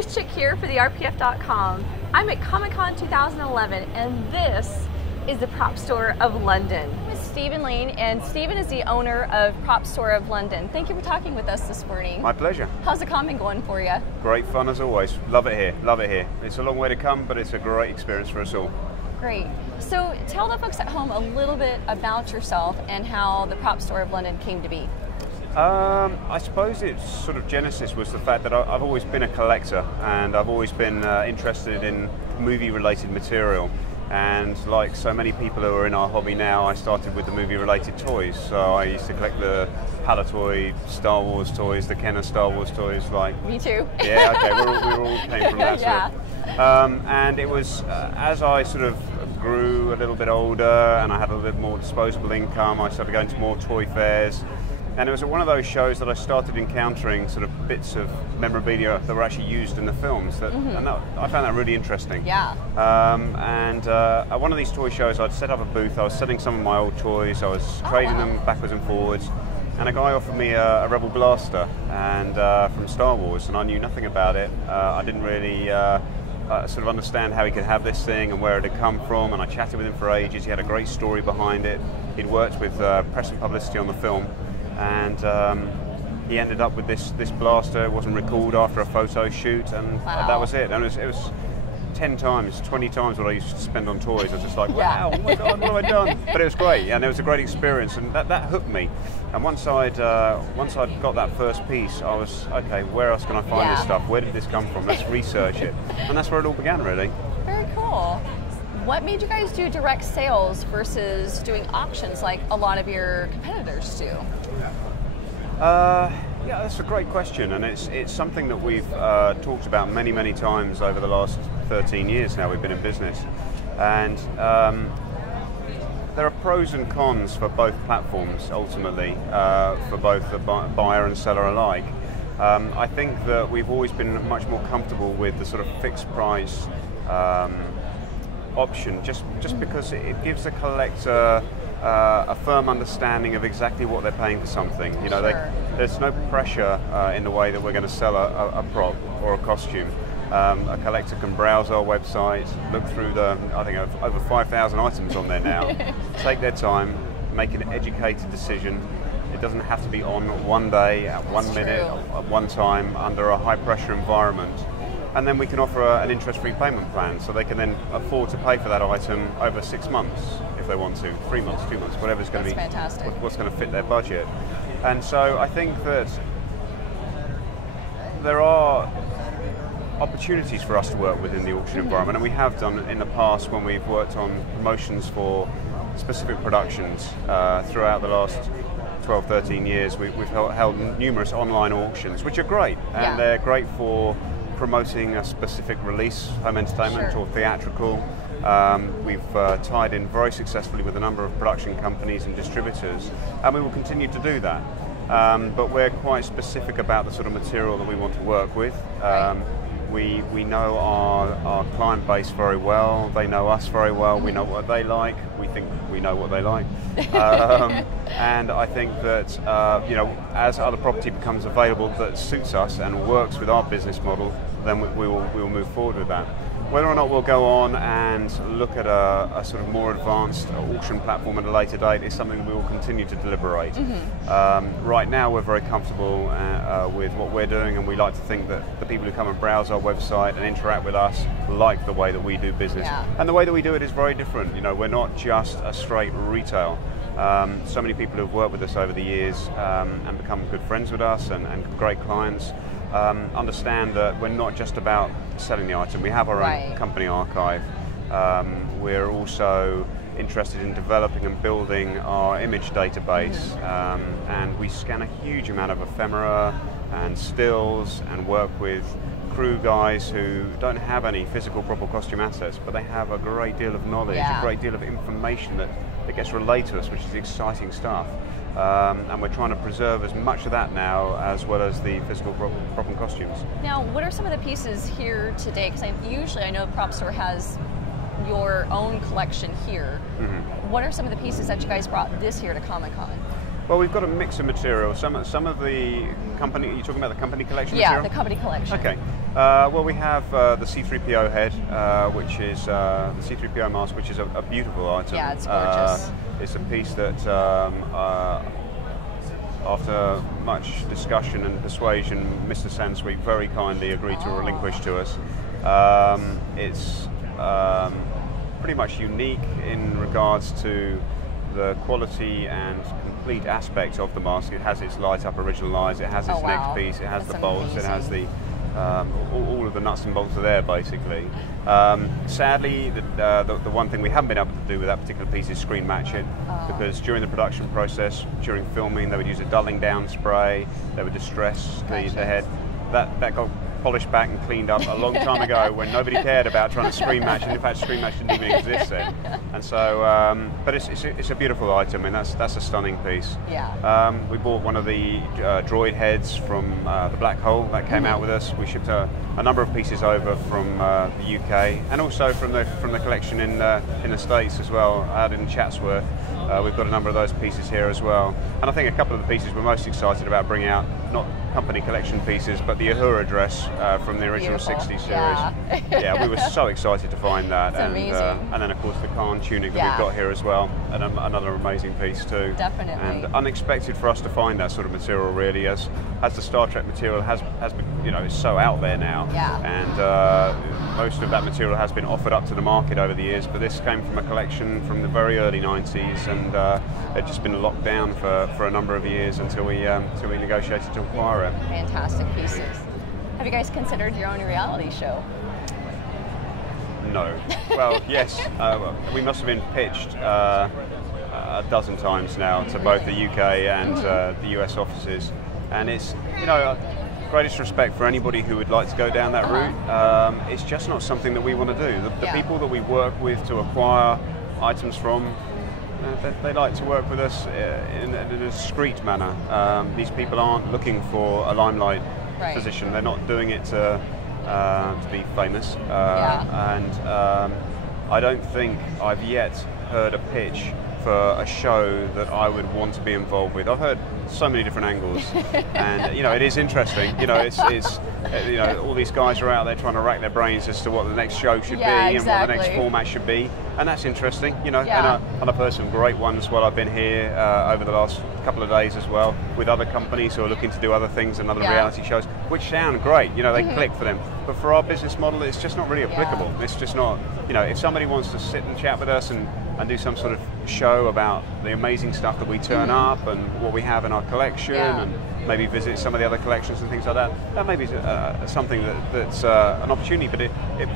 Tourist Chick here for the RPF.com. I'm at Comic-Con 2011 and this is the Prop Store of London. I'm with Stephen Lane, and Stephen is the owner of Prop Store of London. Thank you for talking with us this morning. My pleasure. How's the con been going for you? Great fun as always. Love it here, love it here. It's a long way to come, but it's a great experience for us all. Great. So tell the folks at home a little bit about yourself and how the Prop Store of London came to be. I suppose its sort of genesis was the fact that I've always been a collector, and I've always been interested in movie-related material. And like so many people who are in our hobby now, I started with the movie-related toys. So I used to collect the Palatoy Star Wars toys, the Kenner Star Wars toys. Like me too. Yeah, okay, we all came from that. Yeah. Sort of. And it was as I sort of grew a little bit older and I had a little bit more disposable income, I started going to more toy fairs. And it was at one of those shows that I started encountering sort of bits of memorabilia that were actually used in the films. And I found that really interesting. Yeah. At one of these toy shows, I'd set up a booth. I was selling some of my old toys. I was trading them backwards and forwards. And a guy offered me a Rebel blaster and from Star Wars, and I knew nothing about it. I didn't really sort of understand how he could have this thing and where it had come from. And I chatted with him for ages. He had a great story behind it. He'd worked with press and publicity on the film. And he ended up with this blaster. It wasn't recalled after a photo shoot, and that was it. And it was 10 times, 20 times what I used to spend on toys. I was just like, wow, oh my God, what have I done? But it was great, and it was a great experience, and that hooked me. And once I'd got that first piece, I was, okay, where else can I find this stuff? Where did this come from? Let's research it. And that's where it all began, really. Very cool. What made you guys do direct sales versus doing auctions like a lot of your competitors do? Yeah, that's a great question, and it's something that we've talked about many times over the last 13 years now we've been in business. And there are pros and cons for both platforms, ultimately, for both the buyer and seller alike. I think that we've always been much more comfortable with the sort of fixed price option, just because it gives the collector a firm understanding of exactly what they're paying for something. You know, there's no pressure in the way that we're going to sell a prop or a costume. A collector can browse our website, look through I think over 5,000 items on there now, take their time, make an educated decision. It doesn't have to be on one day, at one minute, at one time, under a high pressure environment. And then we can offer an interest-free payment plan, so they can then afford to pay for that item over 6 months if they want to, 3 months, 2 months, whatever's going to be what's going to fit their budget. And so I think that there are opportunities for us to work within the auction environment, and we have done in the past when we've worked on promotions for specific productions throughout the last 12, 13 years. We've held numerous online auctions, which are great, and they're great for promoting a specific release, home entertainment or theatrical. We've tied in very successfully with a number of production companies and distributors, and we will continue to do that. But we're quite specific about the sort of material that we want to work with. We know our client base very well. They know us very well. We know what they like. We think we know what they like. And I think that as other property becomes available that suits us and works with our business model, then we will move forward with that. Whether or not we'll go on and look at a sort of more advanced auction platform at a later date is something we will continue to deliberate. Right now we're very comfortable with what we're doing, and we like to think that the people who come and browse our website and interact with us like the way that we do business. And the way that we do it is very different. You know, we're not just a straight retail. So many people who've worked with us over the years and become good friends with us and great clients understand that we're not just about selling the item. We have our own company archive. We're also interested in developing and building our image database, and we scan a huge amount of ephemera and stills and work with crew guys who don't have any physical proper costume assets, but they have a great deal of knowledge, a great deal of information that gets relayed to us, which is exciting stuff. And we're trying to preserve as much of that now as well as the physical prop and costumes. Now, what are some of the pieces here today? Because usually I know Prop Store has your own collection here. What are some of the pieces that you guys brought this year to Comic-Con? Well, we've got a mix of materials. Some of the company. You're talking about the company collection Yeah, material? the company collection. Okay. Well, we have the C3PO head, which is the C3PO mask, which is a beautiful item. Yeah, it's gorgeous. It's a piece that, after much discussion and persuasion, Mr. Sansweet very kindly agreed to relinquish to us. It's pretty much unique in regards to the quality and complete aspect of the mask. It has its light up original eyes, it has its neck piece, it has the bolts, it has the all of the nuts and bolts are there basically. Sadly, the one thing we haven't been able to do with that particular piece is screen match it, because during the production process, during filming, they would use a dulling down spray, they would distress the head. That got polished back and cleaned up a long time ago when nobody cared about trying to screen match, and in fact screen match didn't even exist then. And so, but it's a beautiful item, and that's a stunning piece. Yeah. We bought one of the droid heads from the Black Hole that came out with us. We shipped a number of pieces over from the UK and also from the collection in the States as well, out in Chatsworth. We've got a number of those pieces here as well. And I think a couple of the pieces we're most excited about bringing out, not company collection pieces, but the Uhura dress from the original 60s series. Yeah, we were so excited to find that. It's amazing. And then of course the Khan tunic that we've got here as well, and another amazing piece too. Definitely. And unexpected for us to find that sort of material really, as the Star Trek material has it's so out there now. Yeah. And most of that material has been offered up to the market over the years, but this came from a collection from the very early 90s, and it had just been locked down for a number of years until we negotiated to acquire it. Fantastic pieces. Have you guys considered your own reality show? No. Well, yes. We must have been pitched a dozen times now to both the UK and the US offices, and it's greatest respect for anybody who would like to go down that route. It's just not something that we want to do. The people that we work with to acquire items from, they like to work with us in a discreet manner. These people aren't looking for a limelight position. They're not doing it to be famous. And I don't think I've yet heard a pitch for a show that I would want to be involved with. I've heard so many different angles, and it is interesting. It's all these guys are out there trying to rack their brains as to what the next show should be and what the next format should be, and that's interesting. And I've heard some great ones while I've been here over the last couple of days as well, with other companies who are looking to do other things and other reality shows, which sound great. They click for them, but for our business model, it's just not really applicable. It's just not. If somebody wants to sit and chat with us and do some sort of show about the amazing stuff that we turn up and what we have in our collection, and maybe visit some of the other collections and things like that. That may be something that's an opportunity, but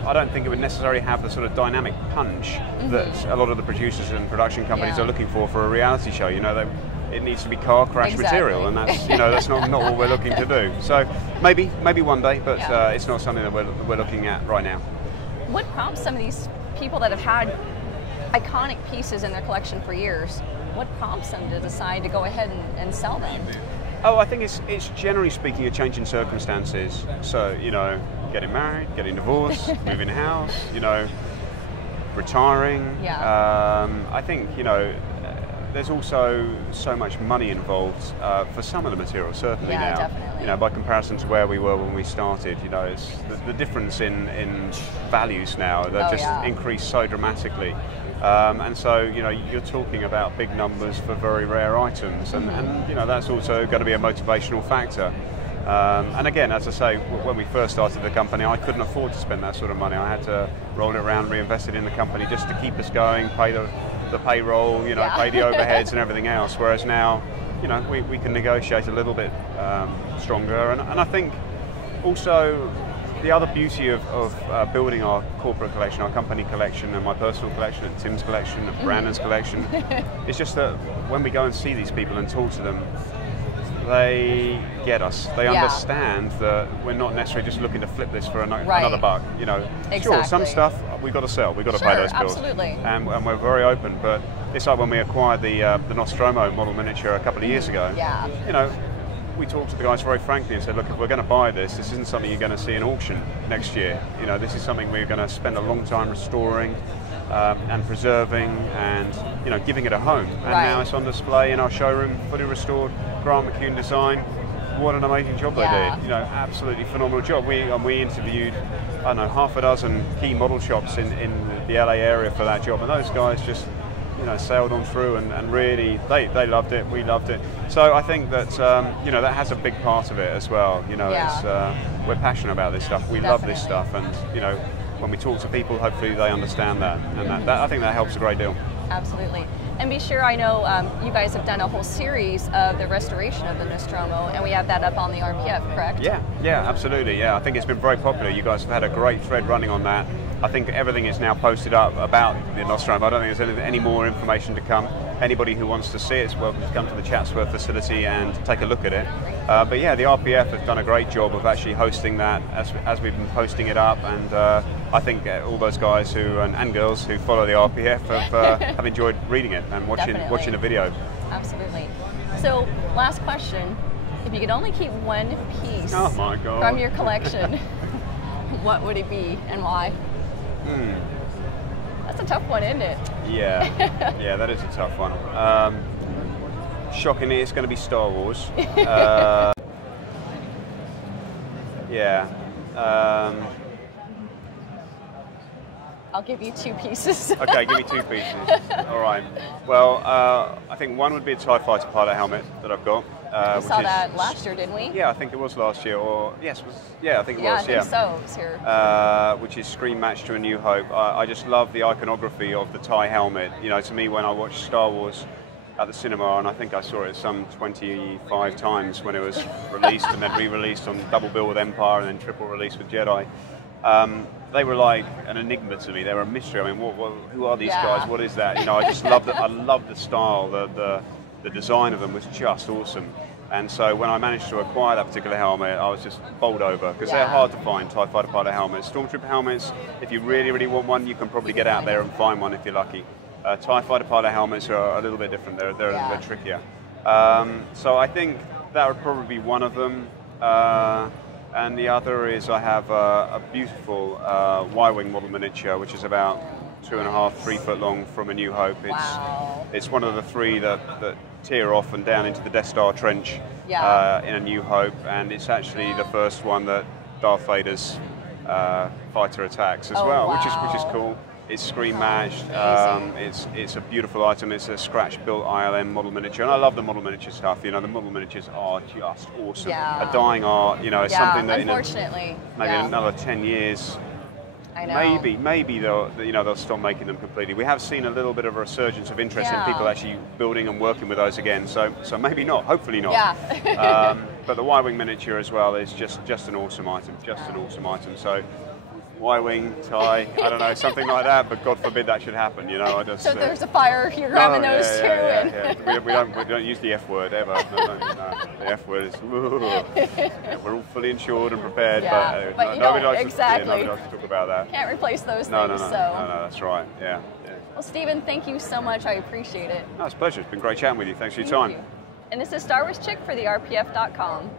I don't think it would necessarily have the sort of dynamic punch that a lot of the producers and production companies are looking for a reality show. It needs to be car crash material, and that's that's not what we're looking to do. So maybe one day, but it's not something that we're looking at right now. What prompts some of these people that have had iconic pieces in their collection for years? What prompts them to decide to go ahead and sell them? Oh, I think it's generally speaking a change in circumstances. So, getting married, getting divorced, moving house, retiring. I think, there's also so much money involved for some of the material, certainly now. Definitely. By comparison to where we were when we started, it's the difference in values now, they've just increased so dramatically. And so, you're talking about big numbers for very rare items, and that's also going to be a motivational factor. And again, as I say, when we first started the company, I couldn't afford to spend that sort of money. I had to roll it around, reinvest it in the company just to keep us going, pay the payroll, pay the overheads and everything else. Whereas now, we can negotiate a little bit stronger. And I think also the other beauty of building our corporate collection, our company collection, and my personal collection, and Tim's collection, and Brandon's collection, is just that when we go and see these people and talk to them, they get us. They understand that we're not necessarily just looking to flip this for another buck. Sure, some stuff we've got to sell. We've got to pay those bills. Absolutely. And we're very open. But it's like when we acquired the Nostromo model miniature a couple of years ago. We talked to the guys very frankly and said, look, if we're going to buy this isn't something you're going to see in auction next year. This is something we're going to spend a long time restoring. and preserving and giving it a home. And Right. now it's on display in our showroom, fully restored, Grant McCune design. What an amazing job they did. Absolutely phenomenal job. We interviewed, I don't know, half a dozen key model shops in the LA area for that job, and those guys just sailed on through and really they loved it, we loved it. So I think that that has a big part of it as well. It's, we're passionate about this stuff, we love this stuff, and when we talk to people, hopefully they understand that, and that I think that helps a great deal. Absolutely. And be sure, I know you guys have done a whole series of the restoration of the Nostromo, and we have that up on the RPF, correct? Yeah, absolutely. Yeah, I think it's been very popular. You guys have had a great thread running on that. I think everything is now posted up about the Nostromo. I don't think there's any more information to come. Anybody who wants to see it is welcome to come to the Chatsworth facility and take a look at it. But yeah, the RPF has done a great job of actually hosting that as we've been posting it up, and I think all those guys who and girls who follow the RPF have enjoyed reading it and watching the video. Absolutely. So, last question: if you could only keep one piece from your collection, what would it be and why? That's a tough one, isn't it? Yeah, that is a tough one. Shockingly, it's going to be Star Wars. I'll give you two pieces. Okay, give me two pieces. All right. Well, I think one would be a TIE Fighter pilot helmet that I've got. We saw that last year, didn't we? Yeah, I think it was last year, or yes, I think it was. Yeah, I think so. It was here. Which is screen matched to A New Hope. I just love the iconography of the TIE helmet. To me, when I watched Star Wars at the cinema, and I think I saw it some 25 times when it was released and then re-released on double bill with Empire and then triple release with Jedi. They were like an enigma to me. They were a mystery. I mean, who are these guys? What is that? I just loved it. I loved the style. The design of them was just awesome. And so when I managed to acquire that particular helmet, I was just bowled over, because they're hard to find, TIE Fighter pilot helmets. Stormtrooper helmets, if you really, really want one, you can probably get out there and find one if you're lucky. TIE Fighter pilot helmets are a little bit different. They're a little bit trickier. So I think that would probably be one of them. And the other is I have a beautiful Y-Wing model miniature, which is about 2.5, 3 foot long, from A New Hope. It's one of the three that tear off and down into the Death Star trench in A New Hope, and it's actually the first one that Darth Vader's fighter attacks as well, which is cool. It's screen matched. It's a beautiful item. It's a scratch-built ILM model miniature, and I love the model miniature stuff. The model miniatures are just awesome. A dying art. It's something that unfortunately, maybe in another 10 years. I know. Maybe they'll stop making them completely. We have seen a little bit of a resurgence of interest in people actually building and working with those again. So maybe not. Hopefully not. Yeah. But the Y-Wing miniature as well is just an awesome item. So Y-Wing, TIE, I don't know, something like that. But God forbid that should happen. So there's a fire. You're grabbing those too. Yeah. We don't use the F word ever. No. The F word is. We're all fully insured and prepared, but nobody likes to talk about that. Can't replace those things. No, that's right. Yeah. Well, Stephen, thank you so much. I appreciate it. No, it's a pleasure. It's been great chatting with you. Thanks for your time. And this is Star Wars Chick for the RPF.com.